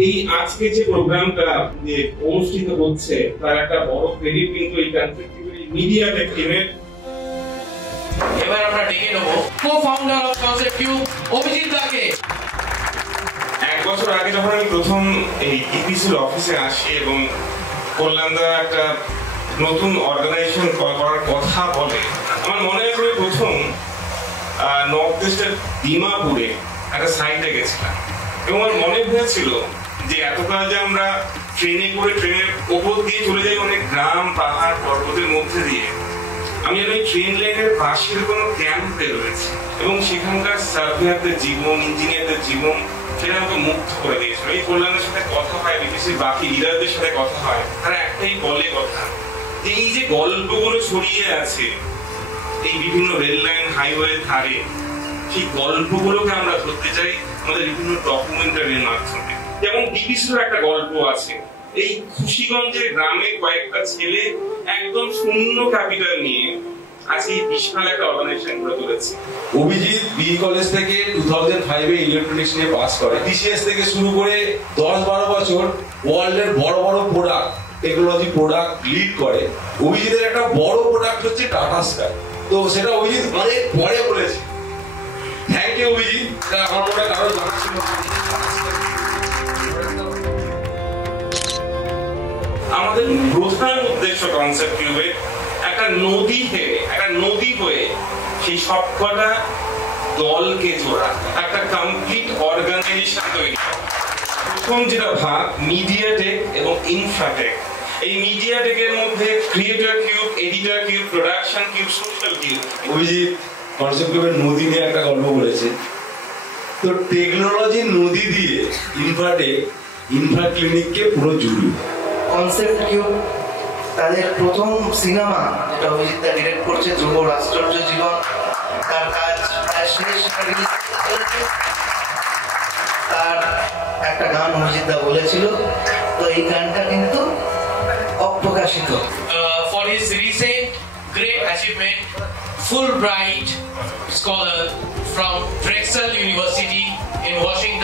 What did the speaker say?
এই আজকে যে প্রোগ্রামটা যে অনুষ্ঠিত হচ্ছে তার একটা বড় ক্রেডিট কিন্তু এই কনসেপ্টিভ মিডিয়া টিমের। এবার আমরা ডেকে নেব co-founder of concept cube Abhijit দাকে। এক বছর আগে যখন আমি প্রথম এই ইপিসির অফিসে আসি এবং কল্যাণদা একটা নতুন অর্গানাইজেশন করার কথা বলে, আমার মনে আছে প্রথম নর্থ ইস্টের ডিমাপুরে একটা সাইটে গেছিলাম এবং আমার মনে হয়েছিল যে এতকাল যে আমরা ট্রেনে করে ট্রেনের ওপর দিয়ে চলে যাই অনেক গ্রাম পাহাড় পর্বতের মধ্যে দিয়ে, আমি ওই ট্রেন লাইনের পাশের কোনো ক্যাম্পে রয়েছে এবং সেখানকার সার্ভেয়ারদের জীবন, ইঞ্জিনিয়ারদের জীবন সেটা আমাকে মুগ্ধ করে দিয়েছিল। এই কল্যাণের সাথে কথা হয়, বিদেশের বাকি লিডারদের সাথে কথা হয়, তারা একটাই বলে কথা যে এই যে গল্পগুলো ছড়িয়ে আছে এই বিভিন্ন রেল লাইন হাইওয়ে ধারে, সেই গল্পগুলোকে আমরা ধরতে চাই আমাদের বিভিন্ন ডকুমেন্টারির মাধ্যমে। যেমন বিবিসির একটা গল্প আছে, এই খুশিগঞ্জের গ্রামে কয়েকটা ছেলে একদম শূন্য ক্যাপিটাল নিয়ে আজকে বিশাল একটা অর্গানাইজেশন গড়ে তুলেছে। অভিজিৎ বি কলেজ থেকে 2005 এ ইলেকট্রনিক্স নিয়ে পাস করে। টিসিএস থেকে শুরু করে 10-12 বছর ওয়ার্ল্ডের বড় বড় প্রোডাক্ট, টেকনোলজি প্রোডাক্ট লিড করে। অভিজিতের একটা বড় প্রোডাক্ট হচ্ছে টাটা স্কাই। তো সেটা অভিজিৎ অনেক পরে বলেছে। Thank you Abhijit. আমার মনে কারো জানা ছিল আমাদের প্রধান উদ্দেশ্য কনসেপ্ট কিউবে একটা নদী হয়ে সেই সবকটা দলকে জোড়া, একটা কমপ্লিট অর্গানাইজেশন তৈরি করা। প্রথম যেটা ভাগ মিডিয়া টেক এবং ইনফ্রাটেক। এই মিডিয়া টেকের মধ্যে creator cube, editor cube, production cube, social cube. Abhijit concept কিউবের নদী নিয়ে একটা গল্প বলেছে। তো টেকনোলজির নদী দিয়ে ইনফ্রাটেক ইনফ্রা ক্লিনিককে পুরো জুড়ি। কনসেপ্ট কিউব তাদের প্রথম সিনেমা যেটা অভিজিৎ দা ডিরেক্ট করছে, ধ্রুব আশ্চর্য জীবন, তার কাজ প্রায় শেষ। তার একটা গান অভিজিৎ দা বলেছিল, তো এই গানটা কিন্তু অপ্রকাশিত। For his recent great achievement, Fulbright scholar from Drexel University in Washington